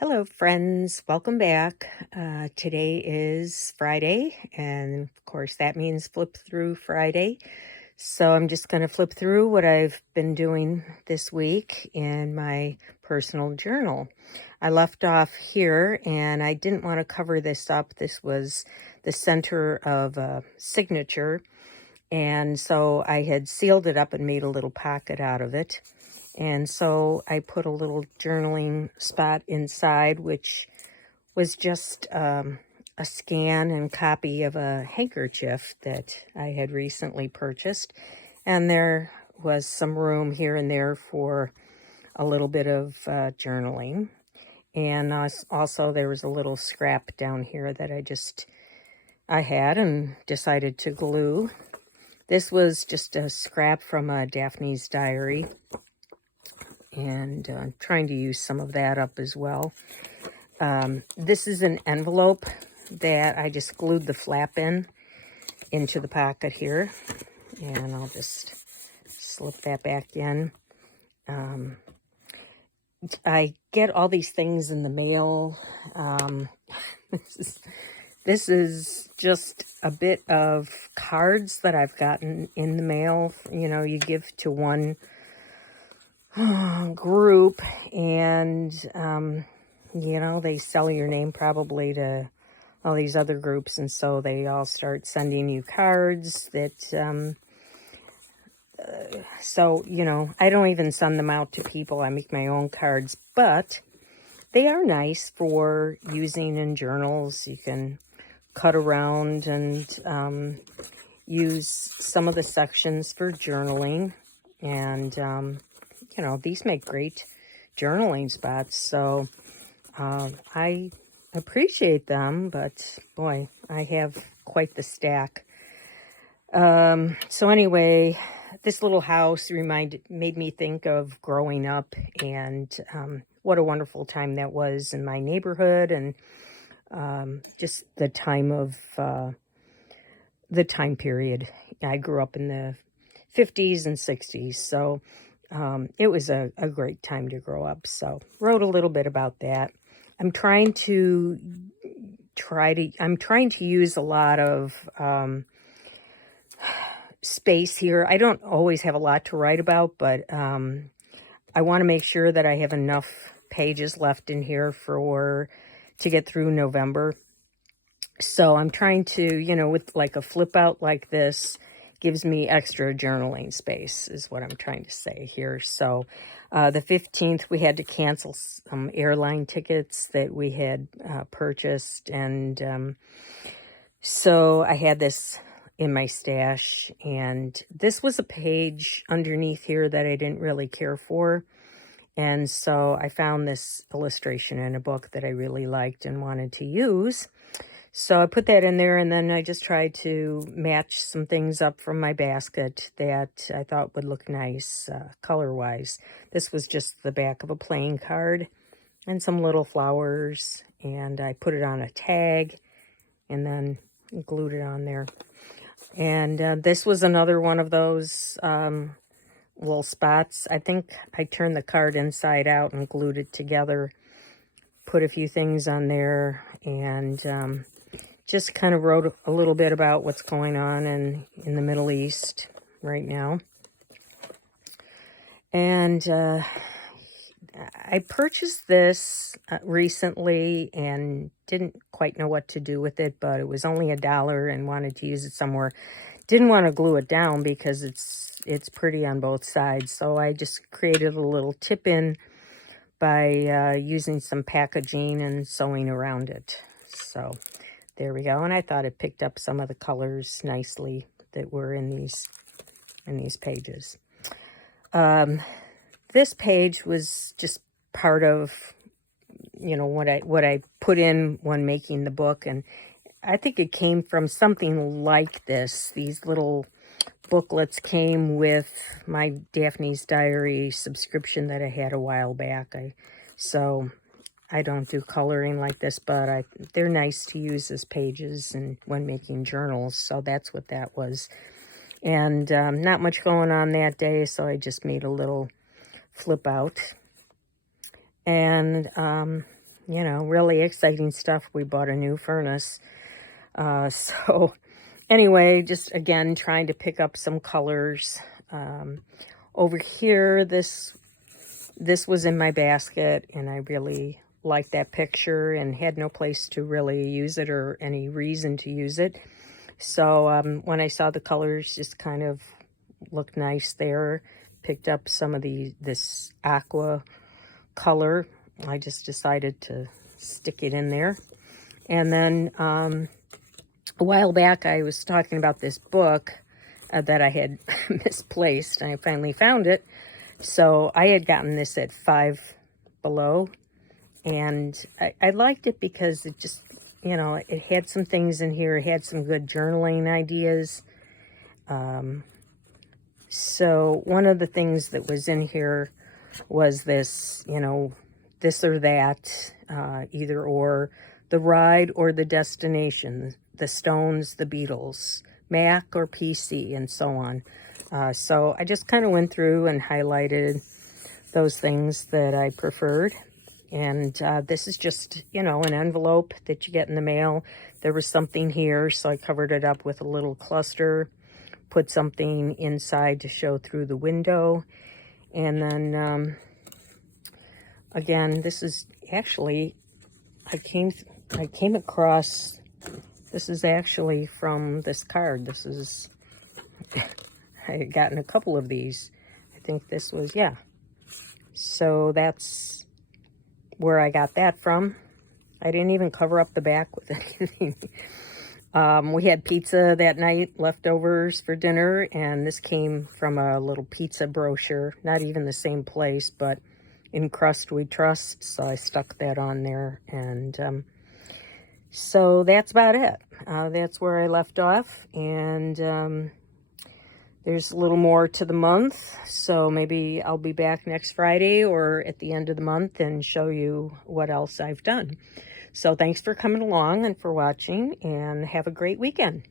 Hello, friends. Welcome back. Today is Friday, and of course, that means Flip Through Friday. So, I'm just going to flip through what I've been doing this week in my personal journal. I left off here, and I didn't want to cover this up. This was the center of a signature, and so I had sealed it up and made a little pocket out of it. And so I put a little journaling spot inside, which was just a scan and copy of a handkerchief that I had recently purchased. And there was some room here and there for a little bit of journaling. And also there was a little scrap down here that I had and decided to glue. This was just a scrap from Daphne's diary, and trying to use some of that up as well. This is an envelope that I just glued the flap into the pocket here, and I'll just slip that back in. I get all these things in the mail. This is just a bit of cards that I've gotten in the mail. You know, you give to one group, and you know, they sell your name probably to all these other groups, and so they all start sending you cards that so, you know, I don't even send them out to people. I make my own cards, but they are nice for using in journals. You can cut around and use some of the sections for journaling, and you know, these make great journaling spots, so I appreciate them, but boy, I have quite the stack. So anyway, this little house made me think of growing up, and what a wonderful time that was in my neighborhood, and just the time period. I grew up in the 50s and 60s, so it was a great time to grow up. So wrote a little bit about that. I'm trying to use a lot of space here. I don't always have a lot to write about, but I want to make sure that I have enough pages left in here to get through November. So I'm trying to, you know, with like a flip out like this, gives me extra journaling space, is what I'm trying to say here. So the 15th, we had to cancel some airline tickets that we had purchased. And so I had this in my stash. And this was a page underneath here that I didn't really care for. And so I found this illustration in a book that I really liked and wanted to use. So I put that in there, and then I just tried to match some things up from my basket that I thought would look nice color-wise. This was just the back of a playing card and some little flowers, and I put it on a tag and then glued it on there. And this was another one of those little spots. I think I turned the card inside out and glued it together, put a few things on there, and just kind of wrote a little bit about what's going on in the Middle East right now. And I purchased this recently and didn't quite know what to do with it, but it was only $1 and wanted to use it somewhere. Didn't want to glue it down because it's pretty on both sides. So I just created a little tip-in by using some packaging and sewing around it. So there we go. And I thought it picked up some of the colors nicely that were in these pages. This page was just part of, you know, what I put in when making the book, and I think it came from something like this. These little booklets came with my Daphne's Diary subscription that I had a while back. So I don't do coloring like this, but they're nice to use as pages and when making journals. So that's what that was. And not much going on that day, so I just made a little flip out. And you know, really exciting stuff. We bought a new furnace. So anyway, just again, trying to pick up some colors. Over here, this was in my basket, and I really liked that picture and had no place to really use it or any reason to use it. So when I saw the colors just kind of looked nice there, picked up some of this aqua color. I just decided to stick it in there. And then a while back, I was talking about this book that I had misplaced, and I finally found it. So I had gotten this at Five Below, and I liked it because it just, you know, it had some things in here. It had some good journaling ideas. So one of the things that was in here was this, you know, this or that, either or, the ride or the destination, the Stones, the Beatles, Mac or PC, and so on. So I just kind of went through and highlighted those things that I preferred. And this is just, you know, an envelope that you get in the mail. There was something here, so I covered it up with a little cluster, put something inside to show through the window. And then, again, this is actually, I came across, this is actually from this card. This is, I had gotten a couple of these. I think this was, yeah. So that's where I got that from. I didn't even cover up the back with anything. We had pizza that night, leftovers for dinner, and this came from a little pizza brochure. Not even the same place, but In Crust We Trust. So I stuck that on there, and so that's about it. That's where I left off, and there's a little more to the month, so maybe I'll be back next Friday or at the end of the month and show you what else I've done. So thanks for coming along and for watching, and have a great weekend.